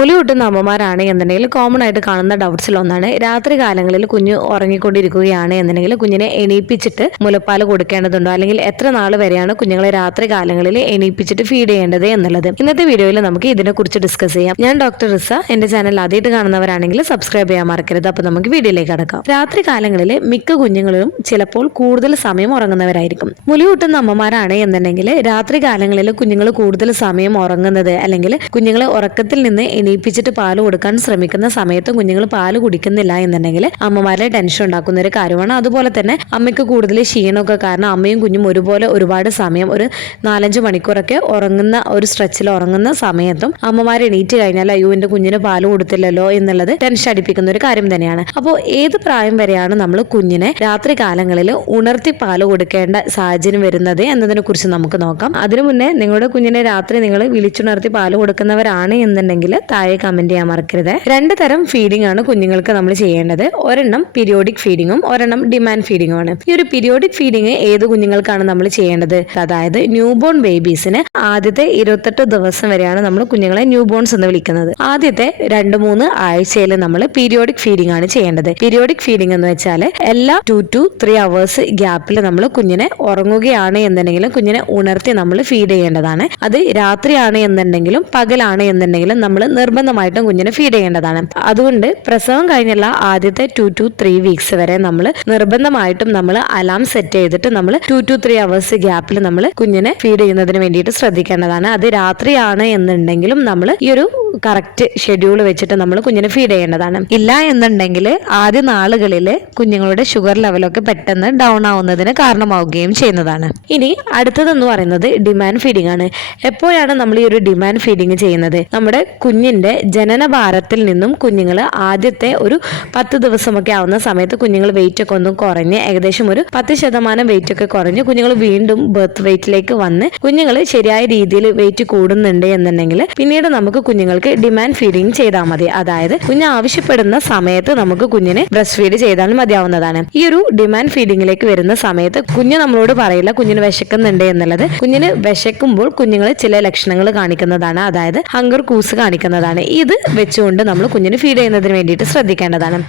മുലി കൂട്ടുന്ന അമ്മമാരാണ് എന്നുണ്ടെങ്കിൽ കോമൺ ആയിട്ട് കാണുന്ന ഡൗട്ട്സിൽ ഒന്നാണ്. രാത്രി കാലങ്ങളിൽ കുഞ്ഞ് ഉറങ്ങിക്കൊണ്ടിരിക്കുകയാണ് എന്നുണ്ടെങ്കിൽ കുഞ്ഞിനെ എണീപ്പിച്ചിട്ട് മുലപ്പാൽ കൊടുക്കേണ്ടതുണ്ടോ? അല്ലെങ്കിൽ എത്ര നാൾ വരെയാണ് കുഞ്ഞുങ്ങളെ രാത്രി കാലങ്ങളിൽ എണീപ്പിച്ചിട്ട് ഫീഡ് ചെയ്യേണ്ടത് എന്നുള്ളത്? ഇന്നത്തെ വീഡിയോയിൽ നമുക്ക് ഇതിനെക്കുറിച്ച് ഡിസ്കസ് ചെയ്യാം. ഞാൻ ഡോക്ടർ റിസ. എന്റെ ചാനൽ ആദ്യമായിട്ട് കാണുന്നവരാണെങ്കിൽ സബ്സ്ക്രൈബ് ചെയ്യാൻ മറക്കരുത്. അപ്പൊ നമുക്ക് വീഡിയോയിലേക്ക് കടക്കാം. രാത്രി കാലങ്ങളിൽ മിക്ക കുഞ്ഞുങ്ങളും ചിലപ്പോൾ കൂടുതൽ സമയം ഉറങ്ങുന്നവരായിരിക്കും. മുലി കൂട്ടുന്ന അമ്മമാരാണ് എന്നുണ്ടെങ്കിൽ രാത്രി കാലങ്ങളിൽ കുഞ്ഞുങ്ങൾ കൂടുതൽ സമയം ഉറങ്ങുന്നത് അല്ലെങ്കിൽ കുഞ്ഞുങ്ങളെ ഉറക്കത്തിൽ നിന്ന് എണീപ്പിച്ചിട്ട് പാൽ കൊടുക്കാൻ ശ്രമിക്കുന്ന സമയത്തും കുഞ്ഞുങ്ങൾ പാൽ കുടിക്കുന്നില്ല എന്നുണ്ടെങ്കിൽ അമ്മമാരെ ടെൻഷൻ ഉണ്ടാക്കുന്ന ഒരു കാര്യമാണ്. അതുപോലെ തന്നെ അമ്മയ്ക്ക് കൂടുതൽ ക്ഷീണമൊക്കെ കാരണം അമ്മയും കുഞ്ഞും ഒരുപോലെ ഒരുപാട് സമയം ഒരു നാലഞ്ച് മണിക്കൂറൊക്കെ ഉറങ്ങുന്ന ഒരു സ്ട്രെച്ചിൽ ഉറങ്ങുന്ന സമയത്തും അമ്മമാർ എണീറ്റ് കഴിഞ്ഞാൽ അയ്യോ എന്റെ കുഞ്ഞിന് പാൽ കൊടുത്തില്ലല്ലോ എന്നുള്ളത് ടെൻഷൻ അടിപ്പിക്കുന്ന ഒരു കാര്യം തന്നെയാണ്. അപ്പോൾ ഏത് പ്രായം വരെയാണ് നമ്മൾ കുഞ്ഞിനെ രാത്രി കാലങ്ങളിൽ ഉണർത്തി പാൽ കൊടുക്കേണ്ട സാഹചര്യം വരുന്നത് എന്നതിനെ കുറിച്ച് നമുക്ക് നോക്കാം. അതിനു മുന്നേ നിങ്ങളുടെ കുഞ്ഞിനെ രാത്രി നിങ്ങൾ വിളിച്ചുണർത്തി പാൽ കൊടുക്കുന്നവരാണ് എന്നുണ്ടെങ്കിൽ കമന്റ് ചെയ്യാൻ മറക്കരുത്. രണ്ട് തരം ഫീഡിംഗ് ആണ് കുഞ്ഞുങ്ങൾക്ക് നമ്മൾ ചെയ്യേണ്ടത്. ഒരെണ്ണം പീരിയോഡിക് ഫീഡിങ്ങും ഒരെണ്ണം ഡിമാൻഡ് ഫീഡിംഗും ആണ്. ഈ ഒരു പീരിയോഡിക് ഫീഡിങ് ഏത് കുഞ്ഞുങ്ങൾക്കാണ് നമ്മൾ ചെയ്യേണ്ടത്? അതായത് ന്യൂ ബോൺ ബേബീസിന് ആദ്യത്തെ ഇരുപത്തെട്ട് ദിവസം വരെയാണ് നമ്മൾ കുഞ്ഞുങ്ങളെ ന്യൂ ബോൺസ് എന്ന് വിളിക്കുന്നത്. ആദ്യത്തെ രണ്ട് മൂന്ന് ആഴ്ചയിൽ നമ്മൾ പീരിയോഡിക് ഫീഡിംഗ് ആണ് ചെയ്യേണ്ടത്. പീരിയോഡിക് ഫീഡിംഗ് എന്ന് വെച്ചാൽ എല്ലാ ടു ടു ത്രീ അവേഴ്സ് ഗ്യാപ്പിൽ നമ്മൾ കുഞ്ഞിനെ ഉറങ്ങുകയാണ് എന്നുണ്ടെങ്കിലും കുഞ്ഞിനെ ഉണർത്തി നമ്മൾ ഫീഡ് ചെയ്യേണ്ടതാണ്. അത് രാത്രിയാണ് എന്നുണ്ടെങ്കിലും പകലാണ് എന്നുണ്ടെങ്കിലും നമ്മൾ നിർബന്ധമായിട്ടും കുഞ്ഞിനെ ഫീഡ് ചെയ്യേണ്ടതാണ്. അതുകൊണ്ട് പ്രസവം കഴിഞ്ഞുള്ള ആദ്യത്തെ ടു ടു ത്രീ വീക്സ് വരെ നമ്മൾ നിർബന്ധമായിട്ടും നമ്മൾ അലാം സെറ്റ് ചെയ്തിട്ട് നമ്മൾ ടു ടു ത്രീ അവേഴ്സ് ഗ്യാപ്പിൽ നമ്മൾ കുഞ്ഞിനെ ഫീഡ് ചെയ്യുന്നതിന് വേണ്ടിയിട്ട് ശ്രദ്ധിക്കേണ്ടതാണ്. അത് രാത്രിയാണ് എന്നുണ്ടെങ്കിലും നമ്മൾ ഈ ഒരു കറക്റ്റ് ഷെഡ്യൂൾ വെച്ചിട്ട് നമ്മൾ കുഞ്ഞിനെ ഫീഡ് ചെയ്യേണ്ടതാണ്. ഇല്ല എന്നുണ്ടെങ്കിൽ ആദ്യ നാളുകളിൽ കുഞ്ഞുങ്ങളുടെ ഷുഗർ ലെവലൊക്കെ പെട്ടെന്ന് ഡൗൺ ആവുന്നതിന് കാരണമാവുകയും ചെയ്യുന്നതാണ്. ഇനി അടുത്തതെന്ന് പറയുന്നത് ഡിമാൻഡ് ഫീഡിംഗ് ആണ്. എപ്പോഴാണ് നമ്മൾ ഈ ഒരു ഡിമാൻഡ് ഫീഡിംഗ് ചെയ്യുന്നത്? നമ്മുടെ കുഞ്ഞിന്റെ ജനനഭാരത്തിൽ നിന്നും കുഞ്ഞുങ്ങൾ ആദ്യത്തെ ഒരു പത്ത് ദിവസമൊക്കെ ആവുന്ന സമയത്ത് കുഞ്ഞുങ്ങൾ വെയിറ്റ് ഒക്കെ ഒന്നും കുറഞ്ഞ് ഏകദേശം ഒരു പത്ത് ശതമാനം വെയിറ്റ് ഒക്കെ കുറഞ്ഞ് കുഞ്ഞുങ്ങൾ വീണ്ടും ബർത്ത് വെയിറ്റിലേക്ക് വന്ന് കുഞ്ഞുങ്ങൾ ശരിയായ രീതിയിൽ വെയിറ്റ് കൂടുന്നുണ്ട് എന്നുണ്ടെങ്കിൽ പിന്നീട് നമുക്ക് കുഞ്ഞുങ്ങൾക്ക് ഡിമാൻഡ് ഫീഡിങ് ചെയ്താൽ മതി. അതായത് കുഞ്ഞ് ആവശ്യപ്പെടുന്ന സമയത്ത് നമുക്ക് കുഞ്ഞിനെ ബ്രസ്റ്റ് ഫീഡ് ചെയ്താൽ മതിയാവുന്നതാണ്. ഈ ഒരു ഡിമാൻഡ് ഫീഡിങ്ങിലേക്ക് വരുന്ന സമയത്ത് കുഞ്ഞ് നമ്മളോട് പറയില്ല കുഞ്ഞിന് വിശക്കുന്നുണ്ട് എന്നുള്ളത്. കുഞ്ഞിന് വിശക്കുമ്പോൾ കുഞ്ഞുങ്ങൾ ചില ലക്ഷണങ്ങൾ കാണിക്കുന്നതാണ്. അതായത് ഹങ്കർ കൂസ് കാണിക്കുന്നതാണ്. ഇത് വെച്ചുകൊണ്ട് നമ്മൾ കുഞ്ഞിന് ഫീഡ് ചെയ്യുന്നതിന് വേണ്ടിയിട്ട് ശ്രദ്ധിക്കേണ്ടതാണ്.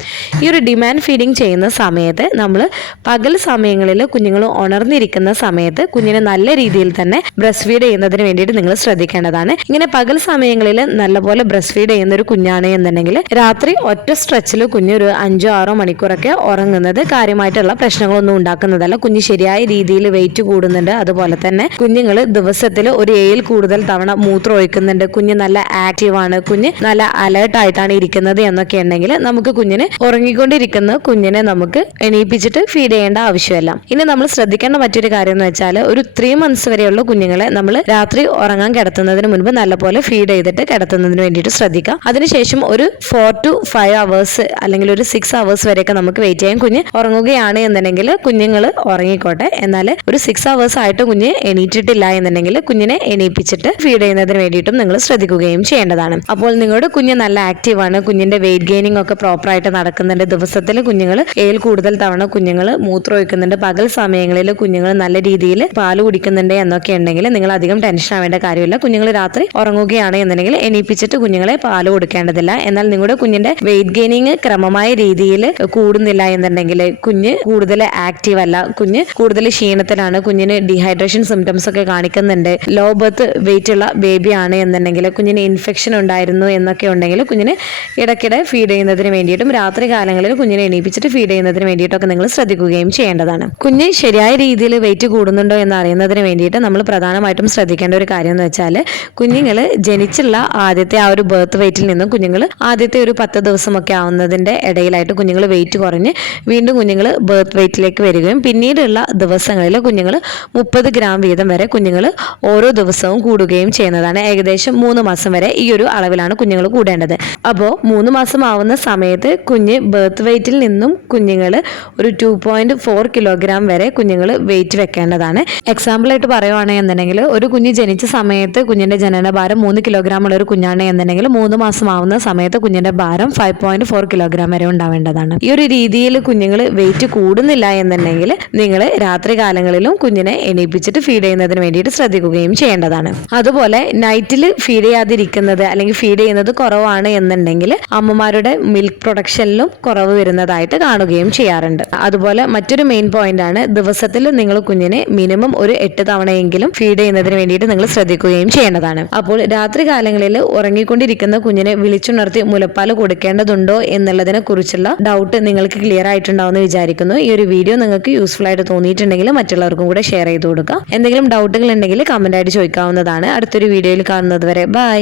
ഈ ഒരു ഡിമാൻഡ് ഫീഡിങ് ചെയ്യുന്ന സമയത്ത് നമ്മൾ പകൽ സമയങ്ങളിൽ കുഞ്ഞുങ്ങൾ ഉണർന്നിരിക്കുന്ന സമയത്ത് കുഞ്ഞിനെ നല്ല രീതിയിൽ തന്നെ ബ്രസ്റ്റ് ഫീഡ് ചെയ്യുന്നതിന് വേണ്ടിയിട്ട് നിങ്ങൾ ശ്രദ്ധിക്കേണ്ടതാണ്. ഇങ്ങനെ പകൽ സമയങ്ങളിൽ നല്ലപോലെ ബ്രസ്റ്റ് ഫീഡ് ചെയ്യുന്ന ഒരു കുഞ്ഞാണ് എന്നുണ്ടെങ്കിൽ രാത്രി ഒറ്റ സ്ട്രെച്ചിൽ കുഞ്ഞ് ഒരു അഞ്ചോ ആറോ മണിക്കൂറൊക്കെ ഉറങ്ങുന്നത് കാര്യമായിട്ടുള്ള പ്രശ്നങ്ങളൊന്നും ഉണ്ടാക്കുന്നതല്ല. കുഞ്ഞ് ശരിയായ രീതിയിൽ വെയിറ്റ് കൂടുന്നുണ്ട്. അതുപോലെ തന്നെ കുഞ്ഞുങ്ങൾ ദിവസത്തിൽ ഒരു ഏഴിൽ കൂടുതൽ തവണ മൂത്രം ഒഴിക്കുന്നുണ്ട്. കുഞ്ഞ് നല്ല ആക്റ്റീവ് ആണ്. കുഞ്ഞ് നല്ല അലേർട്ട് ആയിട്ടാണ് ഇരിക്കുന്നത് എന്നൊക്കെ ഉണ്ടെങ്കിൽ നമുക്ക് കുഞ്ഞിന് ഉറങ്ങിക്കൊണ്ടിരിക്കുന്ന കുഞ്ഞിനെ നമുക്ക് എണീപ്പിച്ചിട്ട് ഫീഡ് ചെയ്യേണ്ട ആവശ്യമില്ല. ഇനി നമ്മൾ ശ്രദ്ധിക്കേണ്ട മറ്റൊരു കാര്യം എന്ന് വെച്ചാൽ ഒരു ത്രീ മന്ത്സ് വരെയുള്ള കുഞ്ഞുങ്ങളെ നമ്മൾ രാത്രി ഉറങ്ങാൻ കിടത്തുന്നതിന് മുൻപ് നല്ലപോലെ ഫീഡ് ചെയ്തിട്ട് കിടത്തുന്നതിന് വേണ്ടിയിട്ട് ശ്രദ്ധിക്കുക അതിനുശേഷം ഒരു ഫോർ ടു ഫൈവ് അവേഴ്സ് അല്ലെങ്കിൽ ഒരു സിക്സ് അവേഴ്സ് വരെയൊക്കെ നമുക്ക് വെയിറ്റ് ചെയ്യാം. കുഞ്ഞ് ഉറങ്ങുകയാണ് എന്നുണ്ടെങ്കിൽ കുഞ്ഞുങ്ങൾ ഉറങ്ങിക്കോട്ടെ. എന്നാൽ ഒരു സിക്സ് അവേഴ്സ് ആയിട്ട് കുഞ്ഞ് എണീറ്റിട്ടില്ല എന്നുണ്ടെങ്കിൽ കുഞ്ഞിനെ എണീപ്പിച്ചിട്ട് ഫീഡ് ചെയ്യുന്നതിന് വേണ്ടിയിട്ടും നിങ്ങൾ ശ്രദ്ധിക്കുകയും ചെയ്യേണ്ടതാണ്. അപ്പോൾ നിങ്ങളുടെ കുഞ്ഞ് നല്ല ആക്റ്റീവ് ആണ്. കുഞ്ഞിന്റെ വെയിറ്റ് ഗെയിനിങ് ഒക്കെ പ്രോപ്പർ ആയിട്ട് നടക്കുന്നുണ്ട്. ദിവസത്തിൽ കുഞ്ഞുങ്ങൾ ഏൽ കൂടുതൽ തവണ കുഞ്ഞുങ്ങൾ മൂത്രം ഒഴിക്കുന്നുണ്ട്. പകൽ സമയങ്ങളിൽ കുഞ്ഞുങ്ങൾ നല്ല രീതിയിൽ പാൽ കുടിക്കുന്നുണ്ട് എന്നൊക്കെ ഉണ്ടെങ്കിൽ നിങ്ങൾ അധികം ടെൻഷൻ ആവേണ്ട കാര്യമില്ല. കുഞ്ഞുങ്ങൾ രാത്രി ഉറങ്ങുകയാണ് എന്നുണ്ടെങ്കിൽ എണീപ്പിച്ചിട്ട് കുഞ്ഞുങ്ങളെ പാൽ കൊടുക്കേണ്ടതില്ല. എന്നാൽ നിങ്ങളുടെ കുഞ്ഞിന്റെ വെയിറ്റ് ഗെയിനിങ് ക്രമമായ രീതിയിൽ കൂടുന്നില്ല എന്നുണ്ടെങ്കിൽ കുഞ്ഞ് കൂടുതൽ ആക്റ്റീവ് അല്ല. കുഞ്ഞ് കൂടുതൽ ക്ഷീണത്തിലാണ്. കുഞ്ഞിന് ഡീഹൈഡ്രേഷൻ സിംറ്റംസ് ഒക്കെ കാണിക്കുന്നുണ്ട്. ലോ ബർത്ത് വെയിറ്റ് ഉള്ള ബേബി ആണ് എന്നുണ്ടെങ്കിൽ കുഞ്ഞിന് ഇൻഫെക്ഷൻ ഉണ്ടായിരുന്നു എന്നൊക്കെ ഉണ്ടെങ്കിൽ കുഞ്ഞിന് ഇടയ്ക്കിടെ ഫീഡ് ചെയ്യുന്നതിന് വേണ്ടിയിട്ടും രാത്രി കാലങ്ങളിൽ കുഞ്ഞിനെ എണീപ്പിച്ചിട്ട് ഫീഡ് ചെയ്യുന്നതിന് വേണ്ടിയിട്ടൊക്കെ നിങ്ങൾ ശ്രദ്ധിക്കുകയും ചെയ്യേണ്ടതാണ്. കുഞ്ഞ് ശരിയായ രീതിയിൽ വെയിറ്റ് കൂടുന്നുണ്ടോ എന്ന് അറിയുന്നതിന് വേണ്ടിയിട്ട് നമ്മൾ പ്രധാനമായിട്ടും ശ്രദ്ധിക്കേണ്ട ഒരു കാര്യം എന്ന് വെച്ചാൽ കുഞ്ഞുങ്ങൾ ജനിച്ചുള്ള ആദ്യത്തെ ആ ഒരു ബർത്ത് വെയിറ്റിൽ നിന്നും കുഞ്ഞുങ്ങൾ ആദ്യത്തെ ഒരു പത്ത് ദിവസമൊക്കെ ആവുന്നതിന്റെ ഇടയിലായിട്ട് കുഞ്ഞുങ്ങൾ വെയിറ്റ് കുറഞ്ഞ് വീണ്ടും കുഞ്ഞുങ്ങൾ ബർത്ത് വെയിറ്റിലേക്ക് വരികയും പിന്നീടുള്ള ദിവസങ്ങളിൽ കുഞ്ഞുങ്ങൾ മുപ്പത് ഗ്രാം വീതം വരെ കുഞ്ഞുങ്ങൾ ഓരോ ദിവസവും കൂടുകയും ചെയ്യുന്നതാണ്. ഏകദേശം മൂന്ന് മാസം വരെ ഈ ഒരു അളവിലാണ് കുഞ്ഞുങ്ങൾ കൂടേണ്ടത്. അപ്പോൾ മൂന്ന് മാസം ആവുന്ന സമയത്ത് കുഞ്ഞ് ബർത്ത് വെയിറ്റിൽ നിന്നും കുഞ്ഞുങ്ങൾ ഒരു ടു പോയിന്റ് ഫോർ കിലോഗ്രാം വരെ കുഞ്ഞുങ്ങൾ വെയിറ്റ് വെക്കേണ്ടതാണ്. പറയുവാണെങ്കിൽ എന്നുണ്ടെങ്കിൽ ഒരു കുഞ്ഞ് ജനിച്ച സമയത്ത് കുഞ്ഞിന്റെ ജനനഭാരം മൂന്ന് കിലോഗ്രാം ഉള്ള ഒരു കുഞ്ഞാണ് എന്നുണ്ടെങ്കിൽ മൂന്ന് മാസം ആവുന്ന സമയത്ത് കുഞ്ഞിന്റെ ഭാരം ഫൈവ് പോയിന്റ് ഫോർ കിലോഗ്രാം വരെ ഉണ്ടാവേണ്ടതാണ്. ഈ ഒരു രീതിയിൽ കുഞ്ഞുങ്ങൾ വെയിറ്റ് കൂടുന്നില്ല എന്നുണ്ടെങ്കിൽ നിങ്ങൾ രാത്രി കാലങ്ങളിലും കുഞ്ഞിനെ എണീപ്പിച്ചിട്ട് ഫീഡ് ചെയ്യുന്നതിന് വേണ്ടിയിട്ട് ശ്രദ്ധിക്കുകയും ചെയ്യേണ്ടതാണ്. അതുപോലെ നൈറ്റിൽ ഫീഡ് ചെയ്യാതിരിക്കുന്നത് അല്ലെങ്കിൽ ഫീഡ് ചെയ്യുന്നത് കുറവാണ് എന്നുണ്ടെങ്കിൽ അമ്മമാരുടെ മിൽക്ക് പ്രൊഡക്ഷനിലും കുറവ് വരുന്നതായിട്ട് കാണുകയും ചെയ്യാറുണ്ട്. അതുപോലെ മറ്റൊരു മെയിൻ പോയിന്റ് ആണ് ദിവസത്തിൽ നിങ്ങൾ കുഞ്ഞിനെ മിനിമം ഒരു എട്ട് തവണയെങ്കിലും ഫീഡ് ചെയ്യുന്നതിന് വേണ്ടിയിട്ട് നിങ്ങൾ ശ്രദ്ധിക്കുകയും ചെയ്യേണ്ടതാണ്. അപ്പോൾ രാത്രി കാലങ്ങളിൽ ഉറങ്ങിക്കൊണ്ടിരിക്കുന്ന കുഞ്ഞിനെ വിളിച്ചുണർത്തി മുലപ്പാൽ കൊടുക്കേണ്ടതുണ്ടോ എന്നുള്ളതിനെ കുറിച്ചുള്ള ഡൗട്ട് നിങ്ങൾക്ക് ക്ലിയർ ആയിട്ടുണ്ടാവുമെന്ന് വിചാരിക്കുന്നു. ഈ ഒരു വീഡിയോ നിങ്ങൾക്ക് യൂസ്ഫുൾ ആയിട്ട് തോന്നിയിട്ടുണ്ടെങ്കിൽ മറ്റുള്ളവർക്കും കൂടെ ഷെയർ ചെയ്ത് കൊടുക്കുക എന്തെങ്കിലും ഡൗട്ടുകൾ ഉണ്ടെങ്കിൽ കമന്റ് ആയിട്ട് ചോദിക്കാവുന്നതാണ്. അടുത്തൊരു വീഡിയോയിൽ കാണുന്നത് വരെ ബൈ